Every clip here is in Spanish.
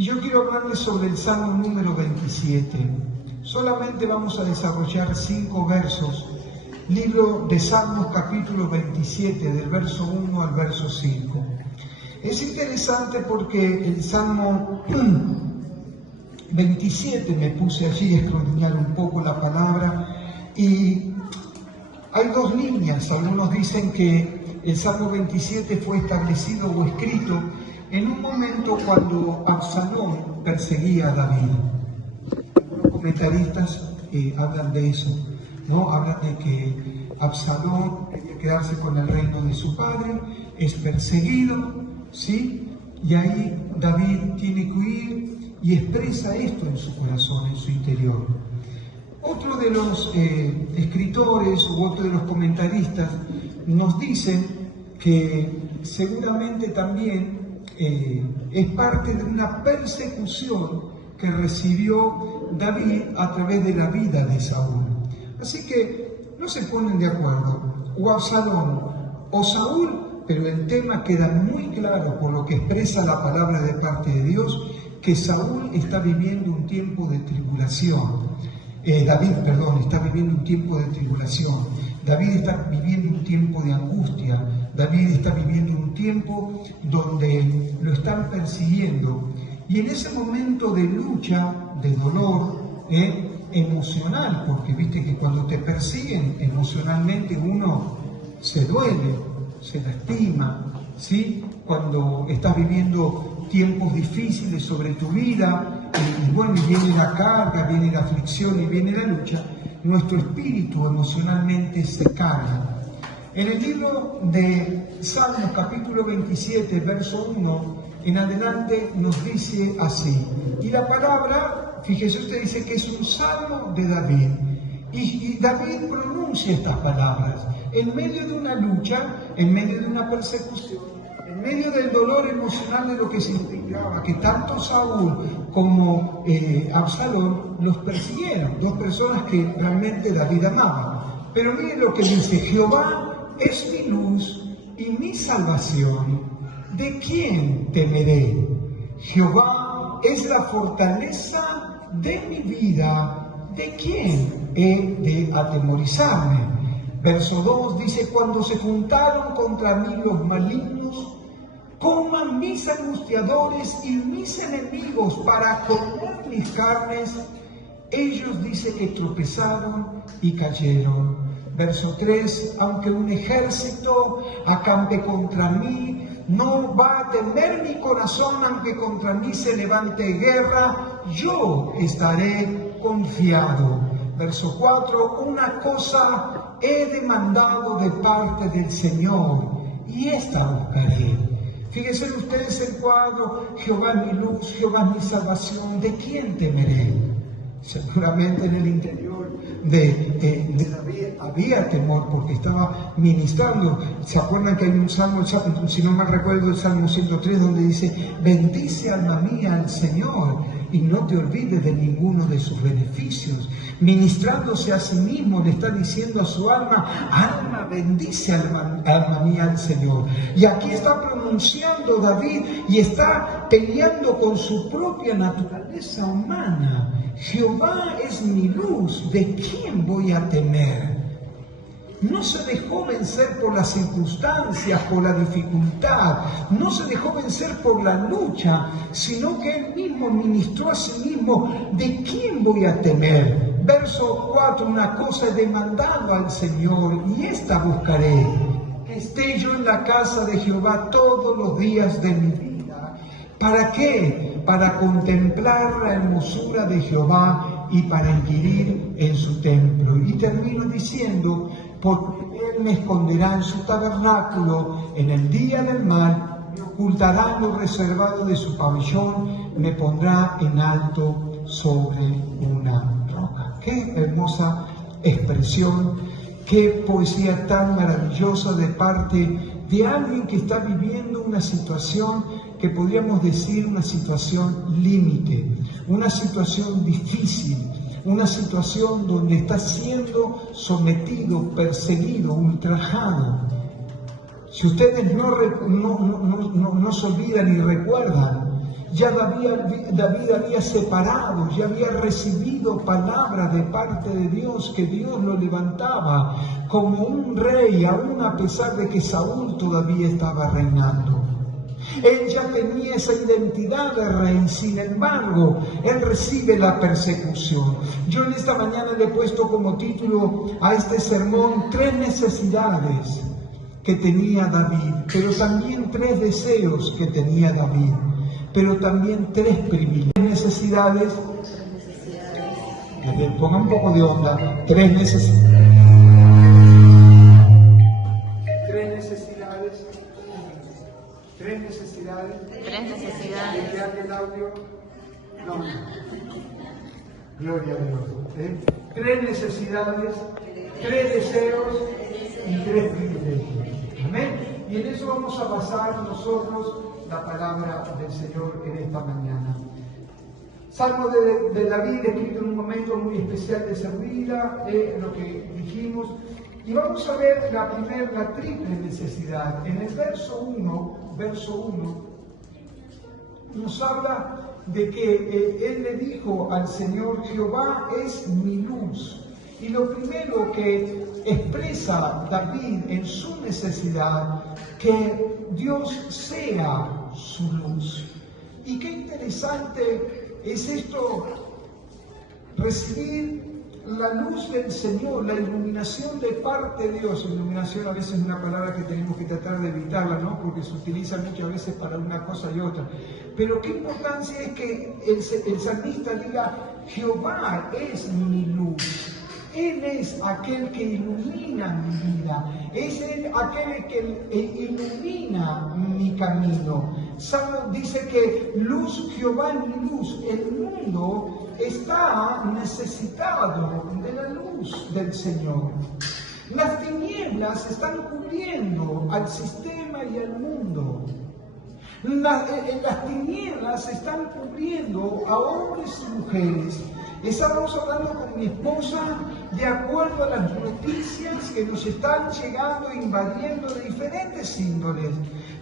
Y yo quiero hablarles sobre el Salmo número 27. Solamente vamos a desarrollar 5 versos. Libro de Salmos, capítulo 27, del verso 1 al verso 5. Es interesante porque el Salmo 27, me puse allí a escudriñar un poco la palabra, y hay 2 líneas. Algunos dicen que el Salmo 27 fue establecido o escrito en un momento cuando Absalón perseguía a David. Los comentaristas hablan de eso, ¿no? Hablan de que Absalón quería quedarse con el reino de su padre, es perseguido, ¿sí? Y ahí David tiene que huir y expresa esto en su corazón, en su interior. Otro de los escritores u otro de los comentaristas nos dicen que seguramente también es parte de una persecución que recibió David a través de la vida de Saúl. Así que no se ponen de acuerdo, o Absalón o Saúl, pero el tema queda muy claro por lo que expresa la palabra de parte de Dios, que Saúl está viviendo un tiempo de tribulación. David está viviendo un tiempo de tribulación. David está viviendo un tiempo de angustia. David está viviendo un tiempo donde lo están persiguiendo. Y en ese momento de lucha, de dolor emocional, porque viste que cuando te persiguen emocionalmente uno se duele, se lastima, ¿sí? Cuando estás viviendo tiempos difíciles sobre tu vida, y bueno, viene la carga, viene la aflicción y viene la lucha, nuestro espíritu emocionalmente se carga. En el libro de Salmos, capítulo 27, verso 1 en adelante, nos dice así. Y la palabra, fíjese usted, dice que es un salmo de David. Y David pronuncia estas palabras en medio de una lucha, en medio de una persecución, en medio del dolor emocional de lo que significaba que tanto Saúl como Absalón los persiguieron, 2 personas que realmente David amaba. Pero miren lo que dice: Jehová es mi luz y mi salvación, ¿de quién temeré? Jehová es la fortaleza de mi vida, ¿de quién he de atemorizarme? Verso 2 dice: cuando se juntaron contra mí los malignos, coman mis angustiadores y mis enemigos para comer mis carnes, ellos dice que tropezaron y cayeron. Verso 3, aunque un ejército acampe contra mí, no va a temer mi corazón, aunque contra mí se levante guerra, yo estaré confiado. Verso 4, una cosa he demandado de parte del Señor, y esta buscaré. Fíjense ustedes el cuadro: Jehová es mi luz, Jehová es mi salvación, ¿de quién temeré? Seguramente en el interior de David había temor porque estaba ministrando. ¿Se acuerdan que hay un salmo, si no me recuerdo, el Salmo 103, donde dice: bendice alma mía al Señor y no te olvides de ninguno de sus beneficios? Ministrándose a sí mismo, le está diciendo a su alma: alma, bendice alma mía al Señor. Y aquí está pronunciando David y está peleando con su propia naturaleza humana. Jehová es mi luz, ¿de quién voy a temer? No se dejó vencer por las circunstancias, por la dificultad, no se dejó vencer por la lucha, sino que él mismo ministró a sí mismo: ¿de quién voy a temer? Verso 4, una cosa he demandado al Señor y esta buscaré, que esté yo en la casa de Jehová todos los días de mi vida. ¿Para qué? Para contemplar la hermosura de Jehová y para inquirir en su templo. Y termino diciendo: porque él me esconderá en su tabernáculo en el día del mal, me ocultará en lo reservado de su pabellón, me pondrá en alto sobre una roca. Qué hermosa expresión, qué poesía tan maravillosa de parte de alguien que está viviendo una situación que podríamos decir una situación límite, una situación difícil, una situación donde está siendo sometido, perseguido, ultrajado. Si ustedes no se olvidan y recuerdan Ya David había separado, ya había recibido palabras de parte de Dios, que Dios lo levantaba como un rey, aún a pesar de que Saúl todavía estaba reinando. Él ya tenía esa identidad de rey, sin embargo, él recibe la persecución. Yo en esta mañana le he puesto como título a este sermón 3 necesidades que tenía David, pero también 3 deseos que tenía David, pero también 3 privilegios. Necesidades, ponga un poco de onda, 3 necesidades. 3 necesidades. 3 necesidades. ¿De qué hace el audio? No. Gloria a Dios. 3 necesidades, 3 deseos y 3 privilegios. Amén. Y en eso vamos a basar nosotros la palabra del Señor en esta mañana. Salmo de David, escrito en un momento muy especial de su vida, lo que dijimos. Y vamos a ver la triple necesidad. En el verso 1, nos habla de que él le dijo al Señor: Jehová es mi luz. Y lo primero que expresa David en su necesidad, que Dios sea su luz. Y qué interesante es esto, recibir la luz del Señor, la iluminación de parte de Dios. Iluminación a veces es una palabra que tenemos que tratar de evitarla, ¿no? Porque se utiliza muchas veces para una cosa y otra. Pero qué importancia es que el salmista diga: Jehová es mi luz. Él es aquel que ilumina mi vida, es Él aquel que ilumina mi camino. Salmo dice que luz, Jehová es mi luz. El mundo está necesitado de la luz del Señor. Las tinieblas están cubriendo al sistema y al mundo. Las tinieblas están cubriendo a hombres y mujeres. Estamos hablando con mi esposa de acuerdo a las noticias que nos están llegando, invadiendo de diferentes índoles.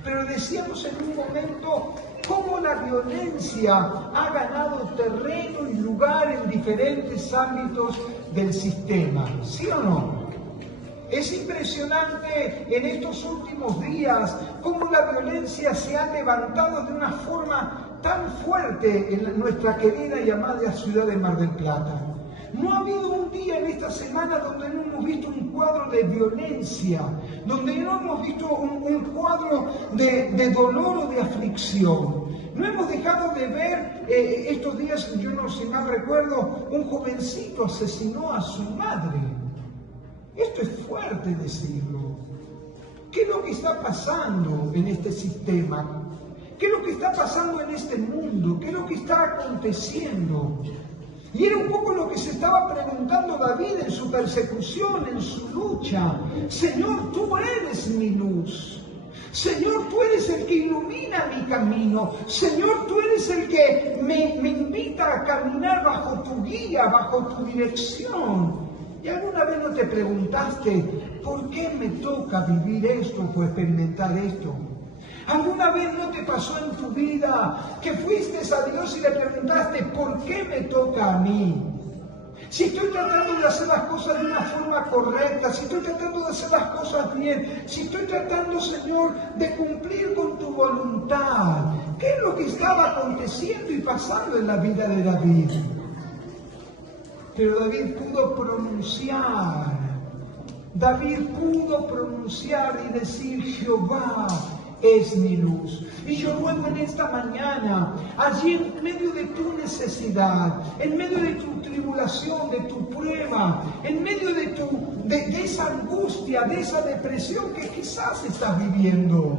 Pero decíamos en un momento cómo la violencia ha ganado terreno y lugar en diferentes ámbitos del sistema. ¿Sí o no? Es impresionante en estos últimos días cómo la violencia se ha levantado de una forma tan fuerte en nuestra querida y amada ciudad de Mar del Plata. No ha habido un día en esta semana donde no hemos visto un cuadro de violencia, donde no hemos visto un cuadro de dolor o de aflicción. No hemos dejado de ver estos días, yo no sé, mal recuerdo, un jovencito asesinó a su madre. Esto es fuerte decirlo. ¿Qué es lo que está pasando en este sistema? ¿Qué es lo que está pasando en este mundo? ¿Qué es lo que está aconteciendo? Y era un poco lo que se estaba preguntando David en su persecución, en su lucha. Señor, tú eres mi luz. Señor, tú eres el que ilumina mi camino. Señor, tú eres el que me invita a caminar bajo tu guía, bajo tu dirección. ¿Y alguna vez no te preguntaste por qué me toca vivir esto o experimentar esto? ¿Alguna vez no te pasó en tu vida que fuiste a Dios y le preguntaste por qué me toca a mí? Si estoy tratando de hacer las cosas de una forma correcta, si estoy tratando de hacer las cosas bien, si estoy tratando, Señor, de cumplir con tu voluntad, ¿qué es lo que estaba aconteciendo y pasando en la vida de David? Pero David pudo pronunciar y decir: Jehová es mi luz. Y yo ruego en esta mañana, allí en medio de tu necesidad, en medio de tu tribulación, de tu prueba, en medio de esa angustia, de esa depresión que quizás estás viviendo,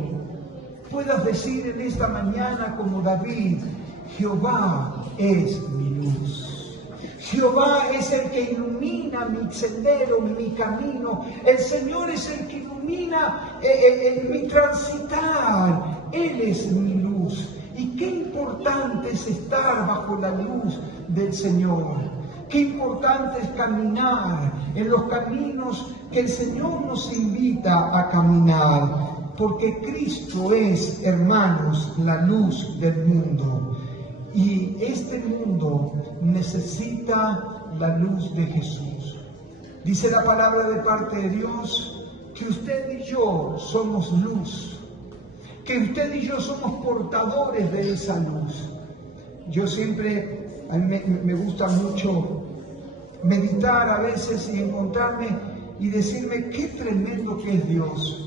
puedas decir en esta mañana como David: Jehová es mi luz. Jehová es el que ilumina mi sendero, mi camino. El Señor es el que ilumina mi transitar. Él es mi luz. Y qué importante es estar bajo la luz del Señor. Qué importante es caminar en los caminos que el Señor nos invita a caminar. Porque Cristo es, hermanos, la luz del mundo. Y este mundo necesita la luz de Jesús. Dice la palabra de parte de Dios que usted y yo somos luz, que usted y yo somos portadores de esa luz. Yo siempre, a mí me gusta mucho meditar a veces y encontrarme y decirme qué tremendo que es Dios.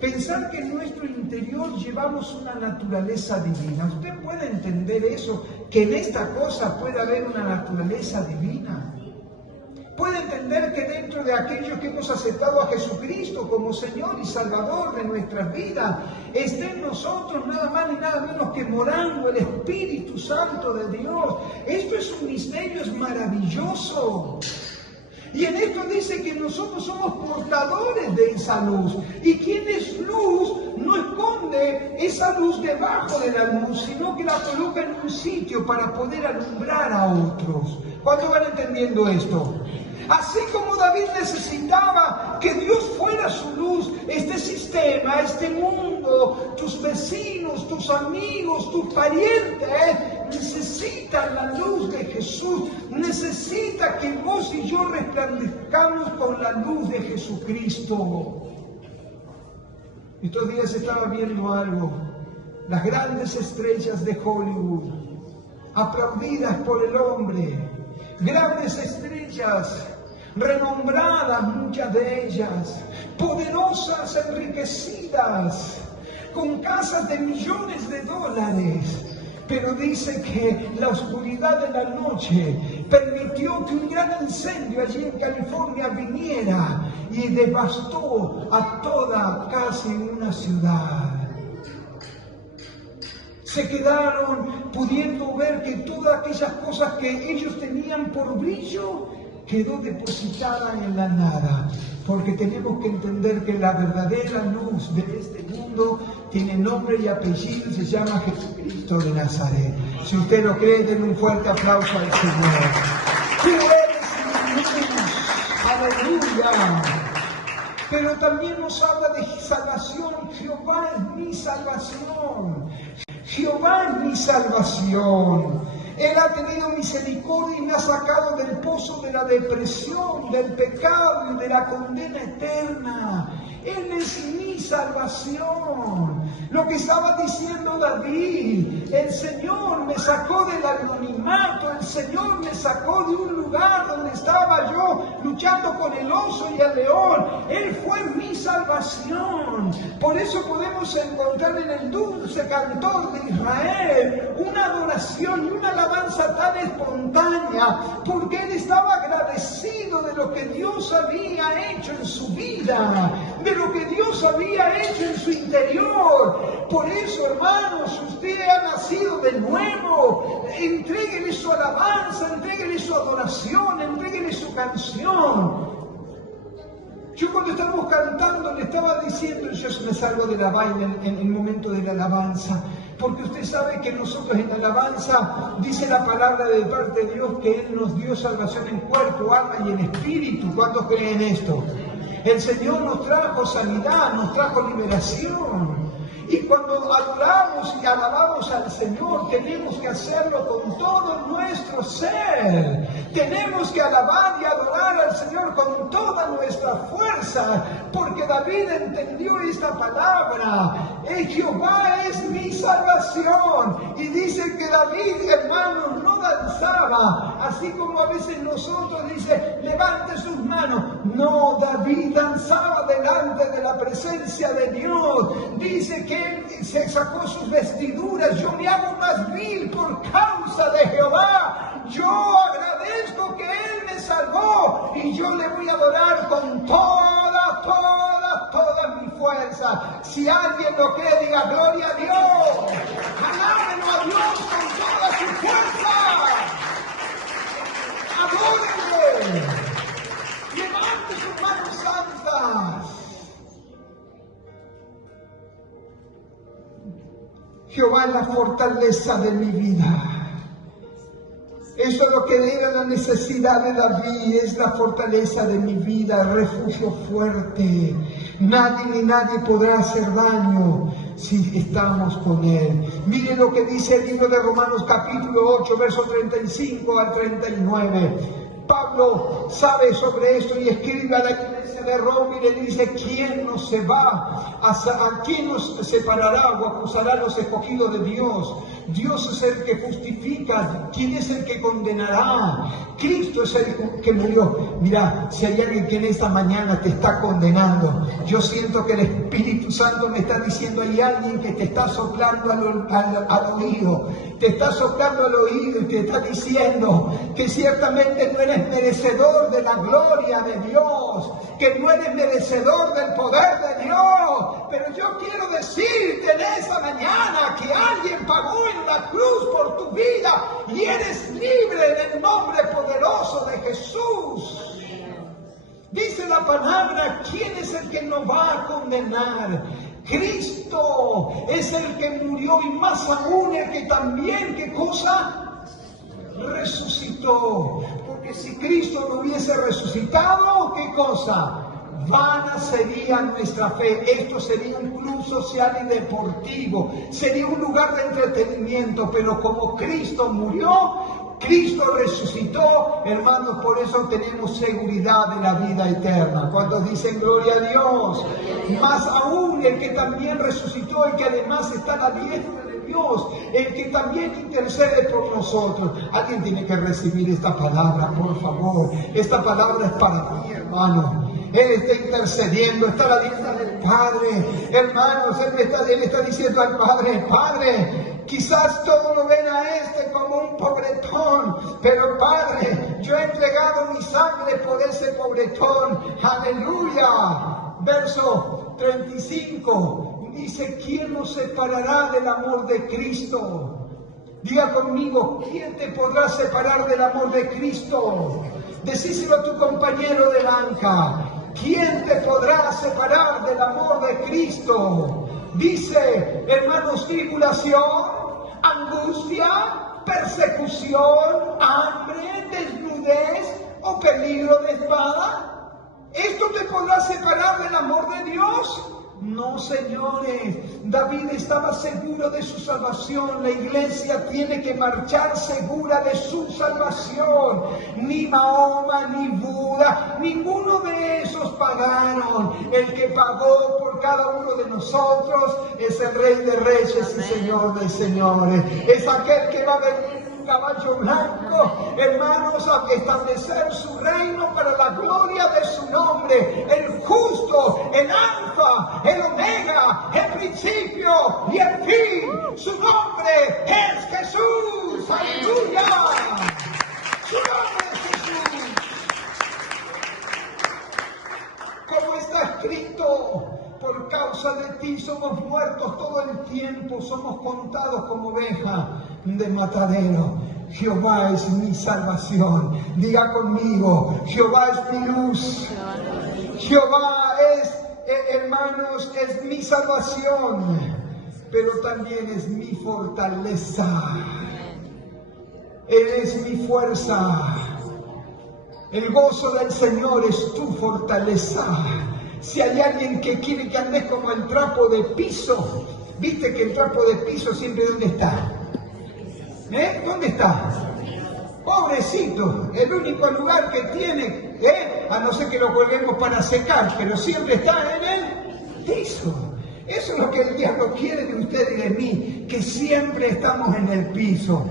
Pensar que en nuestro interior llevamos una naturaleza divina. ¿Usted puede entender eso? Que en esta cosa puede haber una naturaleza divina. Puede entender que dentro de aquellos que hemos aceptado a Jesucristo como Señor y Salvador de nuestras vidas, esté en nosotros nada más ni nada menos que morando el Espíritu Santo de Dios. Esto es un misterio, es maravilloso. Y en esto dice que nosotros somos portadores de esa luz. Y quien es luz no esconde esa luz debajo de la luz, sino que la coloca en un sitio para poder alumbrar a otros. ¿Cuántos van entendiendo esto? Así como David necesitaba que Dios fuera su luz, este sistema, este mundo, tus vecinos, tus amigos, tus parientes, necesitan la luz de Jesús. Necesita que vos y yo resplandezcamos con la luz de Jesucristo. Estos días estaba viendo algo. Las grandes estrellas de Hollywood, aplaudidas por el hombre, grandes estrellas, renombradas muchas de ellas, poderosas, enriquecidas, con casas de millones de dólares. Pero dice que la oscuridad de la noche permitió que un gran incendio allí en California viniera y devastó a toda casi una ciudad. Se quedaron pudiendo ver que todas aquellas cosas que ellos tenían por brillo quedó depositada en la nada. Porque tenemos que entender que la verdadera luz de este mundo tiene nombre y apellido y se llama Jesucristo de Nazaret. Si usted lo cree, den un fuerte aplauso al Señor. Tú eres mi luz. Aleluya. Pero también nos habla de salvación. Jehová es mi salvación. Jehová es mi salvación. Él ha tenido misericordia y me ha sacado del pozo de la depresión, del pecado y de la condena eterna. Él es mi salvación. Lo que estaba diciendo David, el Señor me sacó del anonimato, el Señor me sacó de un lugar donde estaba yo luchando con el oso y el león. Él fue mi salvación. Por eso podemos encontrar en el dulce cantor de Israel una adoración y una alabanza tan espontánea, porque él estaba agradecido de lo que Dios había hecho en su vida, de lo que Dios había hecho en su interior. Por eso, hermanos, usted ha nacido de nuevo. Entréguele su alabanza, entréguele su adoración, entréguele su canción. Yo cuando estábamos cantando le estaba diciendo, yo me salgo de la vaina en el momento de la alabanza, porque usted sabe que nosotros en la alabanza dice la palabra de parte de Dios que Él nos dio salvación en cuerpo, alma y en espíritu. ¿Cuántos creen esto? El Señor nos trajo sanidad, nos trajo liberación. Y cuando adoramos y alabamos al Señor, tenemos que hacerlo con todo nuestro ser. Tenemos que alabar y adorar al Señor con toda nuestra fuerza, porque David entendió esta palabra. Jehová es mi salvación. Y dice que David, hermanos, no danzaba, así como a veces nosotros dice, levante sus manos. No, David danzaba delante de la presencia de Dios. Dice que él se sacó sus vestiduras. Yo me hago más vil por causa de Jehová. Yo agradezco que Él me salvó y yo le voy a adorar con toda mi fuerza. Si alguien lo cree, diga gloria a Dios. Alábenlo a Dios con toda su fuerza. Adórenle. Levante sus manos santas. Jehová es la fortaleza de mi vida. Eso es lo que era la necesidad de David, es la fortaleza de mi vida, el refugio fuerte. Nadie ni nadie podrá hacer daño. si estamos con Él. Mire lo que dice el libro de Romanos capítulo 8, verso 35 al 39. Pablo sabe sobre esto y escribe a la iglesia de Roma y le dice: ¿quién nos se va? ¿A quién nos separará o acusará a los escogidos de Dios? Dios es el que justifica. ¿Quién es el que condenará? Cristo es el que murió. Mira, si hay alguien que en esta mañana te está condenando, yo siento que el Espíritu Santo me está diciendo: hay alguien que te está soplando al oído, te está soplando al oído y te está diciendo que ciertamente no eres merecedor de la gloria de Dios, que no eres merecedor del poder de Dios. Pero yo quiero decirte en esta mañana que alguien pagó en la cruz por tu vida y eres libre en el nombre poderoso de Jesús. Dice la palabra: ¿quién es el que nos va a condenar? Cristo es el que murió, y más aún el que también, ¿qué cosa? Resucitó. Porque si Cristo no hubiese resucitado, ¿qué cosa? Vana sería nuestra fe. Esto sería un club social y deportivo, sería un lugar de entretenimiento, pero como Cristo murió, Cristo resucitó, hermanos, por eso tenemos seguridad de la vida eterna. Cuando dicen gloria a Dios, más aún el que también resucitó, el que además está a la diestra de Dios, el que también intercede por nosotros. Alguien tiene que recibir esta palabra, por favor. Esta palabra es para ti, hermano. Él está intercediendo, está a la diestra del Padre. Hermanos, Él está diciendo al Padre: Padre, quizás todos lo ven a este como un pobretón, pero Padre, yo he entregado mi sangre por ese pobretón. Aleluya. Verso 35 dice: ¿quién nos separará del amor de Cristo? Diga conmigo: ¿quién te podrá separar del amor de Cristo? Decíselo a tu compañero de banca: ¿quién te podrá separar del amor de Cristo? Dice, hermanos, tribulación, angustia, persecución, hambre, desnudez o peligro de espada. ¿Esto te podrá separar del amor de Dios? No, señores. David estaba seguro de su salvación. La iglesia tiene que marchar segura de su salvación. Ni Mahoma, ni Buda, ninguno de esos pagaron. El que pagó por cada uno de nosotros es el Rey de Reyes y Señor de Señores. Es aquel que va a venir en un caballo blanco, hermanos, a establecer su reino para la gloria de su nombre. El justo, el alfa, el omega, el principio y el fin. Su nombre es Jesús. ¡Aleluya! Su nombre es Jesús. Como está escrito: por causa de ti somos muertos todo el tiempo, somos contados como ovejas de matadero. Jehová es mi salvación. Diga conmigo: Jehová es mi luz. Jehová es, hermanos, es mi salvación, pero también es mi fortaleza. Él es mi fuerza. El gozo del Señor es tu fortaleza. Si hay alguien que quiere que andes como el trapo de piso, viste que el trapo de piso siempre, ¿dónde está? ¿Dónde está? Pobrecito, el único lugar que tiene, a no ser que lo colguemos para secar, pero siempre está en el piso. Eso es lo que el diablo quiere de usted y de mí, que siempre estamos en el piso,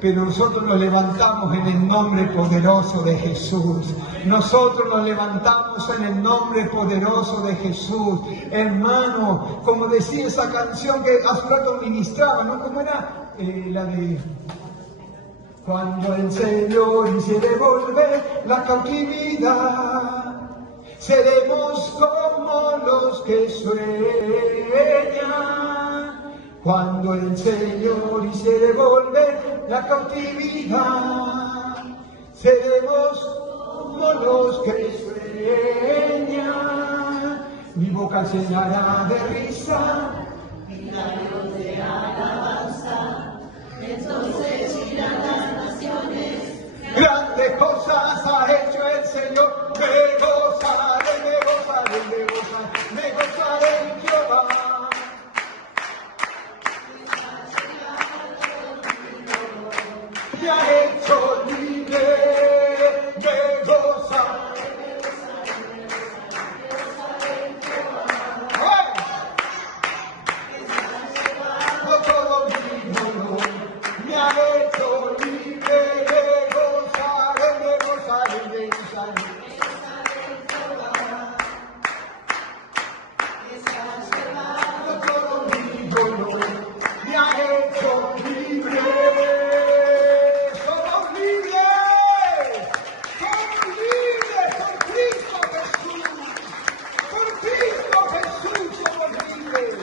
pero nosotros nos levantamos en el nombre poderoso de Jesús. Nosotros nos levantamos en el nombre poderoso de Jesús. Hermano, como decía esa canción que hace un rato ministraba, ¿no? ¿Cómo era? La de... Cuando el Señor hiciere volver la cautividad, seremos como los que sueñan. Cuando el Señor hiciere volver la cautividad, seremos como los que sueñan. Mi boca llenará de risa, mi labios de alabanza, entonces irán las naciones. Grandes cosas ha hecho el Señor, me gozaré, me gozaré, me gozaré, me gozaré en Jehová. me ha hecho libre de gozar. No todo mi dolor me ha hecho libre de gozar, de gozar, de gozar. No todo mi dolor me ha hecho libre. Somos libres. Somos libres por Cristo Jesús. Por Cristo Jesús somos libres.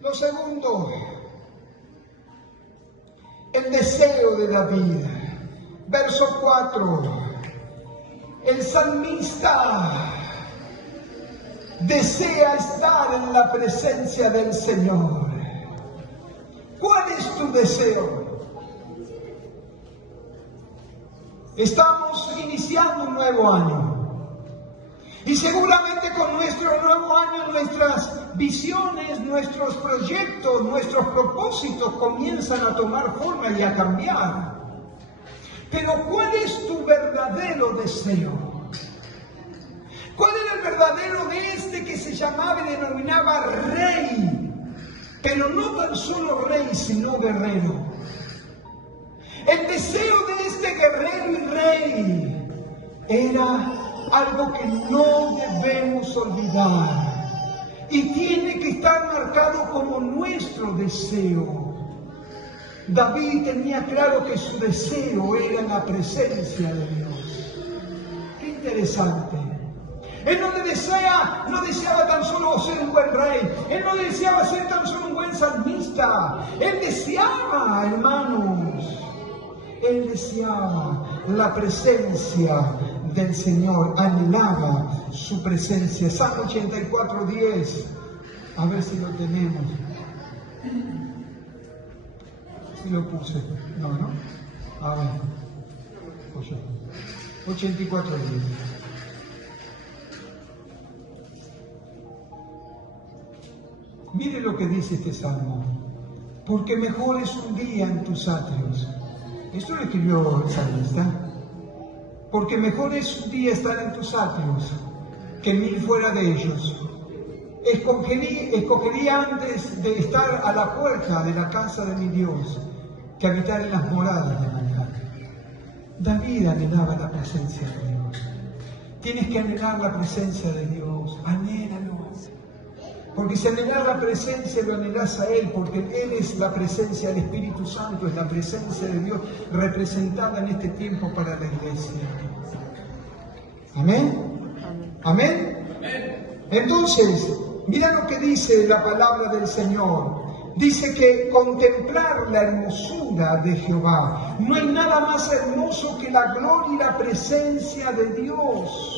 Lo segundo, el deseo de David. Verso 4. El salmista desea estar en la presencia del Señor. ¿Cuál es tu deseo? Estamos iniciando un nuevo año. Y seguramente con nuestro nuevo año nuestras visiones, nuestros proyectos, nuestros propósitos comienzan a tomar forma y a cambiar. Pero ¿cuál es tu verdadero deseo? ¿Cuál era el verdadero de este que se llamaba y denominaba rey? Pero no tan solo rey, sino guerrero. El deseo de este guerrero y rey era algo que no debemos olvidar y tiene que estar marcado como nuestro deseo. David tenía claro que su deseo era la presencia de Dios. Qué interesante. Él no deseaba tan solo ser un buen rey. Él no deseaba ser tan solo un buen salmista. Él deseaba, hermanos, él deseaba la presencia del Señor, anhelaba su presencia. Salmo 84:10. A ver si lo tenemos. Si lo puse. No. A ver. 84:10. Mire lo que dice este salmo. Porque mejor es un día en tus atrios. Esto lo escribió el salmista. Porque mejor es un día estar en tus atrios que 1000 fuera de ellos. Escogería antes de estar a la puerta de la casa de mi Dios que habitar en las moradas de maldad. David anhelaba la presencia de Dios. Tienes que anhelar la presencia de Dios. Anhélalo. Porque si anhelas la presencia, lo anhelas a Él, porque Él es la presencia del Espíritu Santo, es la presencia de Dios representada en este tiempo para la iglesia. ¿Amén? ¿Amén? Entonces, mira lo que dice la palabra del Señor. Dice que contemplar la hermosura de Jehová. No hay nada más hermoso que la gloria y la presencia de Dios.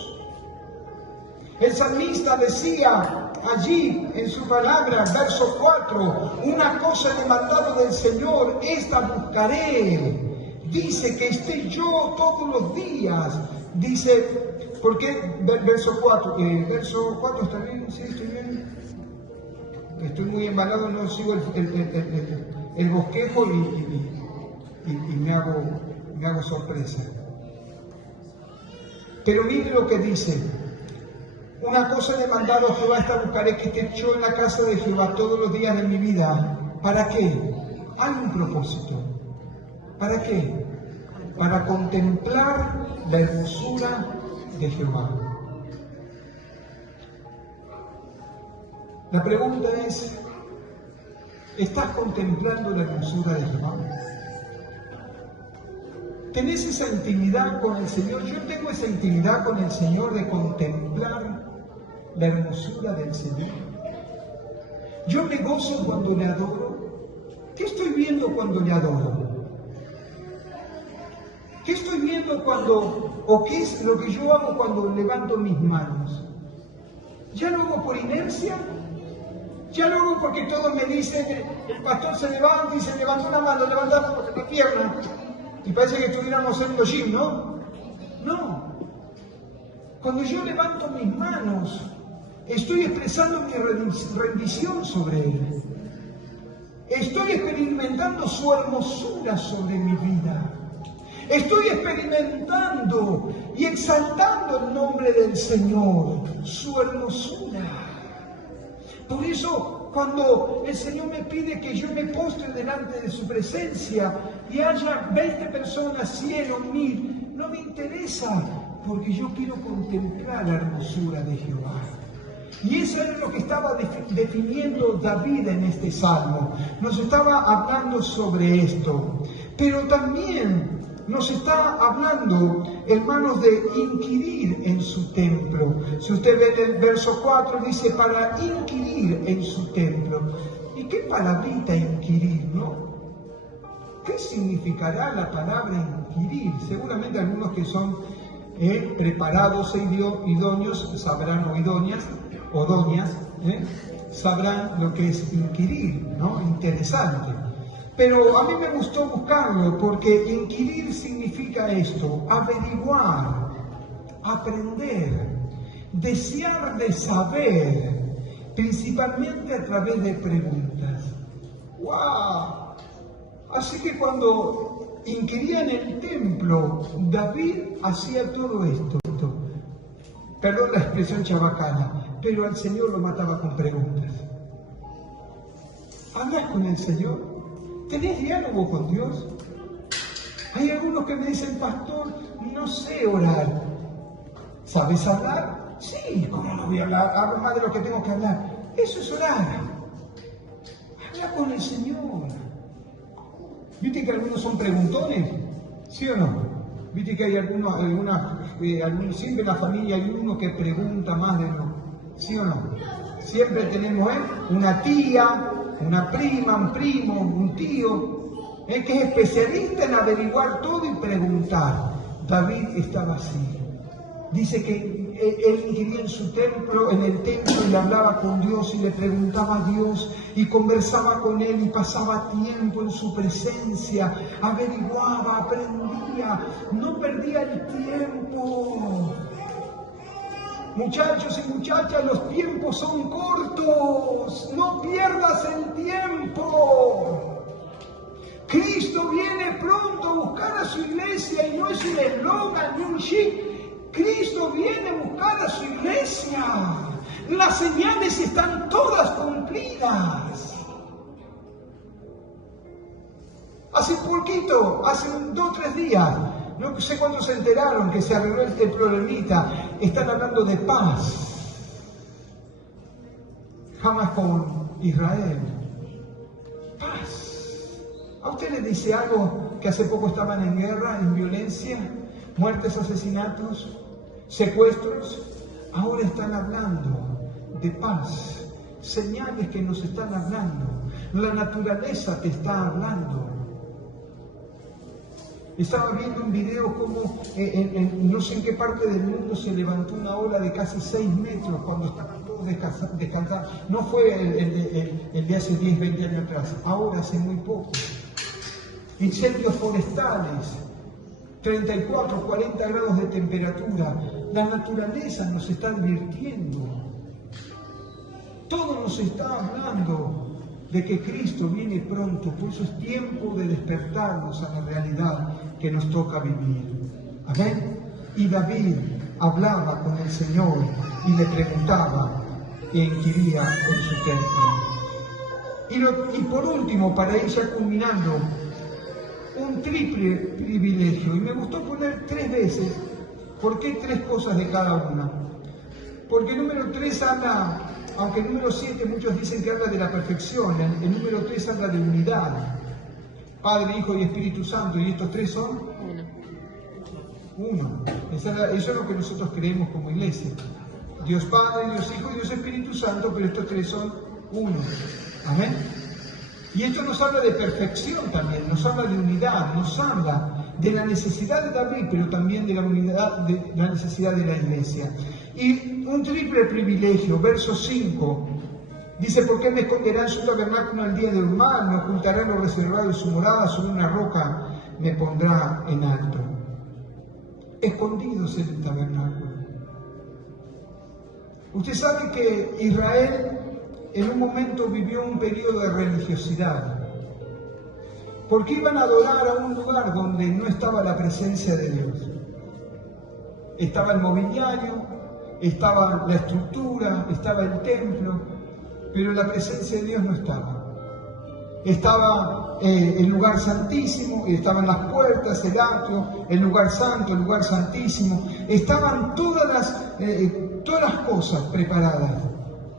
El salmista decía allí en su palabra, verso 4, una cosa he demandado del Señor, esta buscaré. Dice que esté yo todos los días. Dice, ¿por qué? Verso 4, ¿está bien? ¿Sí? ¿Estoy bien? Estoy muy embalado, no sigo el bosquejo y me hago sorpresa. Pero mire lo que dice. Una cosa he demandado a Jehová, esta buscaré, que esté yo en la casa de Jehová todos los días de mi vida. ¿Para qué? Hay un propósito. ¿Para qué? Para contemplar la hermosura de Jehová. La pregunta es, ¿estás contemplando la hermosura de Jehová? ¿Tenés esa intimidad con el Señor? Yo tengo esa intimidad con el Señor de contemplar la hermosura del Señor. Yo me gozo cuando le adoro. ¿Qué estoy viendo cuando le adoro? ¿Qué estoy viendo o qué es lo que yo hago cuando levanto mis manos? ¿Ya lo hago por inercia? ¿Ya lo hago porque todos me dicen, el pastor se levanta y se levantó una mano, levantamos la pierna? Y parece que estuviéramos haciendo gym, ¿no? No. Cuando yo levanto mis manos, estoy expresando mi rendición sobre Él. Estoy experimentando su hermosura sobre mi vida. Estoy experimentando y exaltando el nombre del Señor, su hermosura. Por eso, cuando el Señor me pide que yo me postre delante de su presencia y haya 20 personas, 100 o 1000, no me interesa, porque yo quiero contemplar la hermosura de Jehová. Y eso es lo que estaba definiendo David en este salmo. Nos estaba hablando sobre esto. Pero también nos está hablando, hermanos, de inquirir en su templo. Si usted ve en el verso 4, dice para inquirir en su templo. ¿Y qué palabrita inquirir, no? ¿Qué significará la palabra inquirir? Seguramente algunos que son preparados e idóneos sabrán, o idóneas, o doñas, sabrán lo que es inquirir, ¿no? Interesante. Pero a mí me gustó buscarlo porque inquirir significa esto: averiguar, aprender, desear de saber, principalmente a través de preguntas. ¡Wow! Así que cuando inquiría en el templo, David hacía todo esto. Perdón la expresión chabacana, pero al Señor lo mataba con preguntas. ¿Hablas con el Señor? ¿Tenés diálogo con Dios? Hay algunos que me dicen, pastor, no sé orar. ¿Sabes hablar? Sí, ¿cómo no voy a hablar? Hablo más de lo que tengo que hablar. Eso es orar. Habla con el Señor. ¿Viste que algunos son preguntones? ¿Sí o no? ¿Viste que hay siempre en la familia hay uno que pregunta más de uno? ¿Sí o no? Siempre tenemos una tía, una prima, un primo, un tío, que es especialista en averiguar todo y preguntar. David estaba así. Dice que él inquiría en su templo, en el templo, y le hablaba con Dios y le preguntaba a Dios y conversaba con él y pasaba tiempo en su presencia, averiguaba, aprendía, no perdía el tiempo. Muchachos y muchachas, los tiempos son cortos, no pierdas el tiempo. Cristo viene pronto a buscar a su iglesia y no es un eslogan ni un chic. Cristo viene a buscar a su iglesia. Las señales están todas cumplidas. Hace poquito, hace 2 o 3 días, no sé cuántos se enteraron que se arregló el templo eremita. Están hablando de paz. Jamás con Israel. Paz. ¿A usted le dice algo que hace poco estaban en guerra, en violencia, muertes, asesinatos, secuestros? Ahora están hablando de paz. Señales que nos están hablando. La naturaleza te está hablando. Estaba viendo un video como no sé en qué parte del mundo se levantó una ola de casi 6 metros cuando estaban todos descansando. No fue el de hace 10, 20 años atrás, ahora hace muy poco. Incendios forestales, 34, 40 grados de temperatura. La naturaleza nos está advirtiendo. Todo nos está hablando de que Cristo viene pronto. Por eso es tiempo de despertarnos a la realidad que nos toca vivir. Amén. Y David hablaba con el Señor y le preguntaba e inquiría en su templo. Y por último, para ir ya culminando, un triple privilegio. Y me gustó poner 3 veces. ¿Por qué 3 cosas de cada una? Porque el número 3 habla, aunque el número 7 muchos dicen que habla de la perfección, el número 3 habla de unidad. Padre, Hijo y Espíritu Santo, y estos 3 son uno. Eso es lo que nosotros creemos como iglesia. Dios Padre, Dios Hijo y Dios Espíritu Santo, pero estos 3 son uno. Amén. Y esto nos habla de perfección también, nos habla de unidad, nos habla de la necesidad de David, pero también de la unidad, de la necesidad de la iglesia. Y un triple privilegio, verso 5, dice, ¿por qué me esconderá en su tabernáculo el día del mal? Me ocultará lo reservado de su morada, sobre una roca me pondrá en alto. Escondidos en el tabernáculo. Usted sabe que Israel en un momento vivió un periodo de religiosidad. Porque iban a adorar a un lugar donde no estaba la presencia de Dios. Estaba el mobiliario, estaba la estructura, estaba el templo, pero la presencia de Dios no estaba. Estaba el lugar santísimo, estaban las puertas, el atrio, el lugar santo, el lugar santísimo. Estaban todas las cosas preparadas,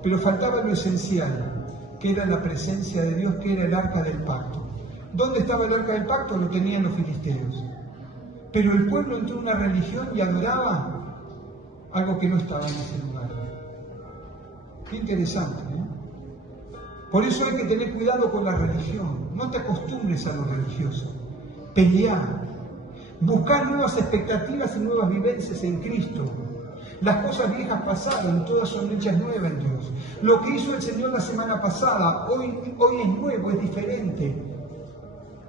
pero faltaba lo esencial, que era la presencia de Dios, que era el arca del pacto. ¿Dónde estaba el arca del pacto? Lo tenían los filisteos. Pero el pueblo entró en una religión y adoraba algo que no estaba en ese lugar. Qué interesante, ¿eh? Por eso hay que tener cuidado con la religión. No te acostumbres a lo religioso. Pelear. Buscar nuevas expectativas y nuevas vivencias en Cristo. Las cosas viejas pasaron, todas son hechas nuevas en Dios. Lo que hizo el Señor la semana pasada, hoy es nuevo, es diferente.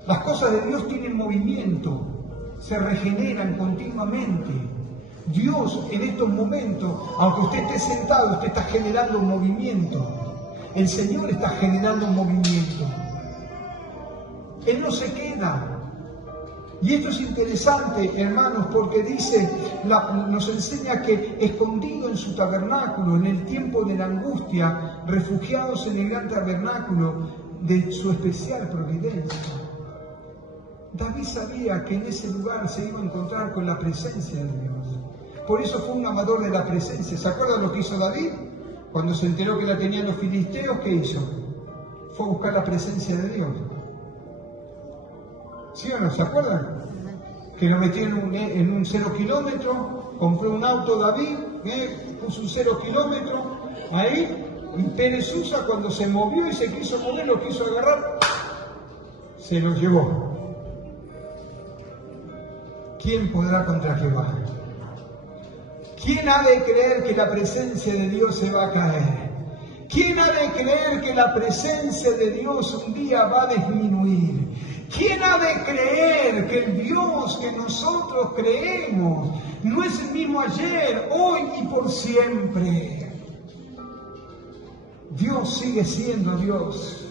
Las cosas de Dios tienen movimiento, se regeneran continuamente. Dios en estos momentos, aunque usted esté sentado, usted está generando un movimiento. El Señor está generando un movimiento. Él no se queda. Y esto es interesante, hermanos, porque nos enseña que escondido en su tabernáculo, en el tiempo de la angustia, refugiados en el gran tabernáculo de su especial providencia. David sabía que en ese lugar se iba a encontrar con la presencia de Dios. Por eso fue un amador de la presencia. ¿Se acuerdan lo que hizo David? Cuando se enteró que la tenían los filisteos, ¿qué hizo? Fue a buscar la presencia de Dios. ¿Sí o no? ¿Se acuerdan? Que lo metieron en un 0 kilómetro, compró un auto David, puso un 0 kilómetro, ahí, y Pérez Usa cuando se movió y se quiso mover, lo quiso agarrar, se lo llevó. ¿Quién podrá contra Jehová? ¿Quién ha de creer que la presencia de Dios se va a caer? ¿Quién ha de creer que la presencia de Dios un día va a disminuir? ¿Quién ha de creer que el Dios que nosotros creemos no es el mismo ayer, hoy y por siempre? Dios sigue siendo Dios.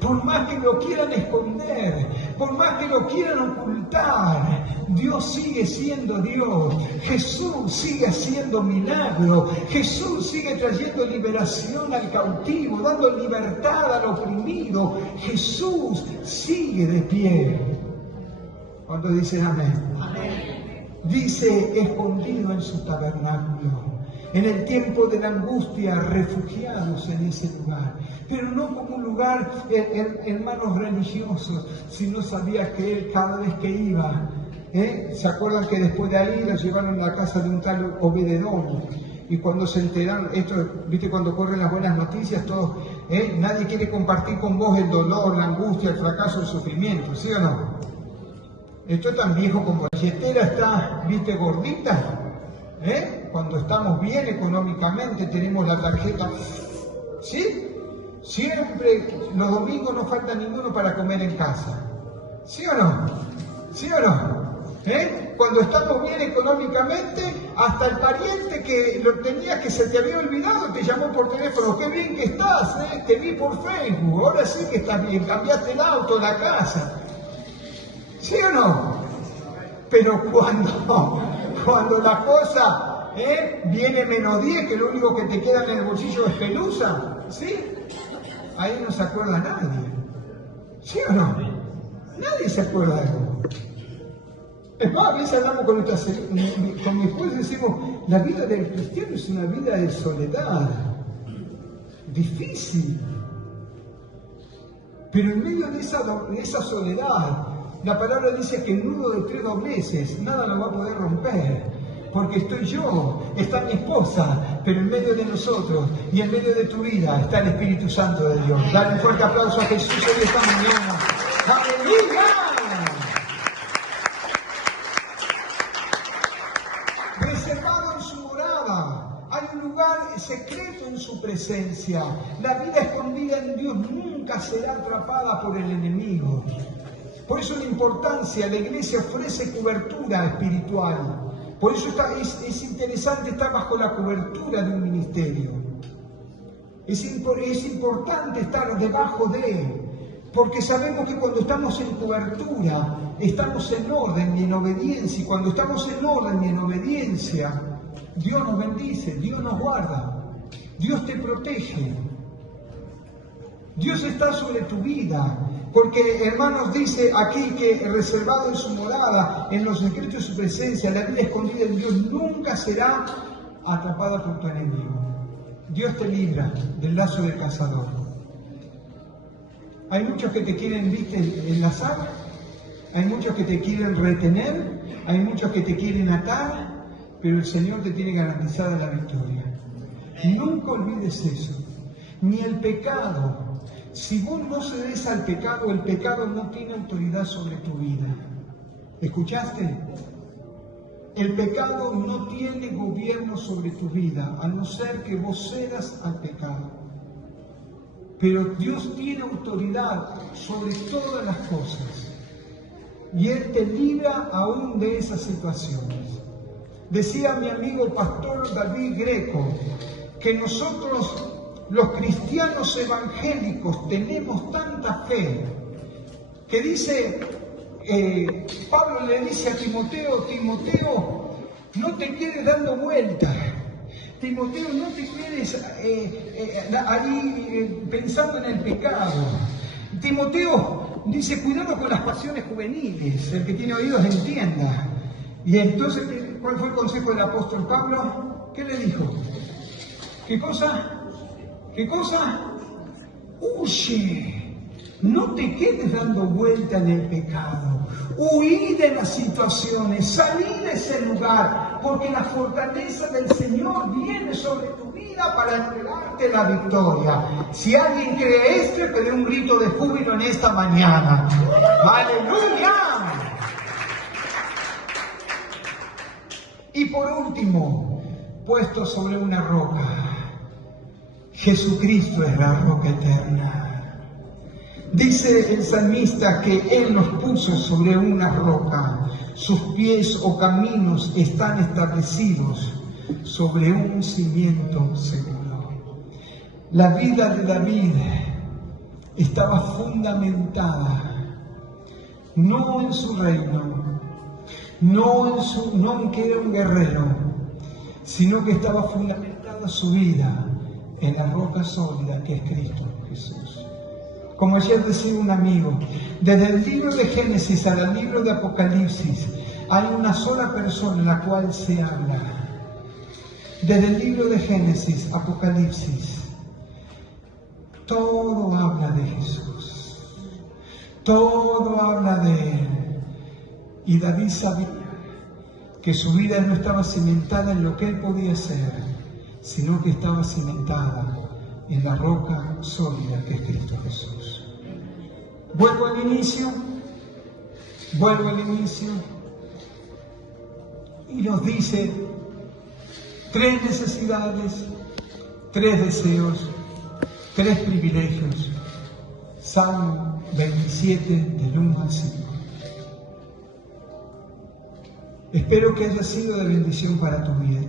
Por más que lo quieran esconder, por más que lo quieran ocultar, Dios sigue siendo Dios. Jesús sigue haciendo milagros. Jesús sigue trayendo liberación al cautivo, dando libertad al oprimido. Jesús sigue de pie. Cuando dicen amén. Amén. Dice, escondido en su tabernáculo. En el tiempo de la angustia, refugiados en ese lugar. Pero no como un lugar, hermanos religiosos, sino sabía que él cada vez que iba, ¿se acuerdan que después de ahí lo llevaron a la casa de un tal Obededón? Y cuando se enteraron, esto, viste, cuando corren las buenas noticias, todos, nadie quiere compartir con vos el dolor, la angustia, el fracaso, el sufrimiento, ¿sí o no? Esto es tan viejo como la billetera está, viste, gordita. Cuando estamos bien económicamente, tenemos la tarjeta, ¿sí? Siempre, los domingos no falta ninguno para comer en casa, ¿sí o no? ¿Sí o no? Cuando estamos bien económicamente, hasta el pariente que lo tenías que se te había olvidado te llamó por teléfono, qué bien que estás, te vi por Facebook, ahora sí que estás bien, cambiaste el auto, la casa, ¿sí o no? Pero cuando la cosa viene menos 10, que lo único que te queda en el bolsillo es pelusa, ¿sí? Ahí no se acuerda nadie, ¿sí o no? Nadie se acuerda de eso. Es más, a veces hablamos con mi esposa y decimos, la vida del cristiano es una vida de soledad, difícil. Pero en medio de esa soledad, la palabra dice que el nudo de 3 dobleces, nada lo va a poder romper. Porque estoy yo, está mi esposa, pero en medio de nosotros y en medio de tu vida está el Espíritu Santo de Dios. Dale un fuerte aplauso a Jesús hoy esta mañana. ¡Aleluya! Reservado en su morada, hay un lugar secreto en su presencia. La vida escondida en Dios nunca será atrapada por el enemigo. Por eso la importancia, la iglesia ofrece cobertura espiritual. Por eso es interesante estar bajo la cobertura de un ministerio. Es importante estar debajo de, Porque sabemos que cuando estamos en cobertura, estamos en orden y en obediencia. Y cuando estamos en orden y en obediencia, Dios nos bendice, Dios nos guarda, Dios te protege. Dios está sobre tu vida. Porque, hermanos, dice aquí que reservado en su morada, en los secretos de su presencia, la vida escondida en Dios nunca será atrapada por tu enemigo. Dios te libra del lazo del cazador. Hay muchos que te quieren, viste, enlazar, hay muchos que te quieren retener, hay muchos que te quieren atar, pero el Señor te tiene garantizada la victoria. Nunca olvides eso. Ni el pecado. Si vos no cedes al pecado, el pecado no tiene autoridad sobre tu vida. ¿Escuchaste? El pecado no tiene gobierno sobre tu vida, a no ser que vos cedas al pecado. Pero Dios tiene autoridad sobre todas las cosas. Y Él te libra aún de esas situaciones. Decía mi amigo pastor David Greco, que nosotros, los cristianos evangélicos, tenemos tanta fe, que dice, Pablo le dice a Timoteo, Timoteo, no te quedes dando vueltas. Timoteo, no te quedes ahí pensando en el pecado. Timoteo dice, cuidado con las pasiones juveniles, el que tiene oídos entienda. Y entonces, ¿cuál fue el consejo del apóstol Pablo? ¿Qué le dijo? ¿Qué cosa? ¿Qué cosa? Huye. No te quedes dando vuelta en el pecado. Huí de las situaciones, salí de ese lugar, porque la fortaleza del Señor viene sobre tu vida para entregarte la victoria. Si alguien cree esto, que dé un grito de júbilo en esta mañana. ¡Aleluya! Y por último, puesto sobre una roca, Jesucristo es la roca eterna. Dice el salmista que Él nos puso sobre una roca, sus pies o caminos están establecidos sobre un cimiento seguro. La vida de David estaba fundamentada no en su reino, no en que era un guerrero, sino que estaba fundamentada su vida en la roca sólida que es Cristo Jesús. Como ayer decía un amigo, desde el libro de Génesis al libro de Apocalipsis hay una sola persona en la cual se habla. Desde el libro de Génesis, Apocalipsis, todo habla de Jesús, todo habla de Él. Y David sabía que su vida no estaba cimentada en lo que él podía ser, sino que estaba cimentada en la roca sólida que es Cristo Jesús. Vuelvo al inicio, y nos dice 3 necesidades, 3 deseos, 3 privilegios. Salmo 27, del 1 al 5. Espero que haya sido de bendición para tu vida.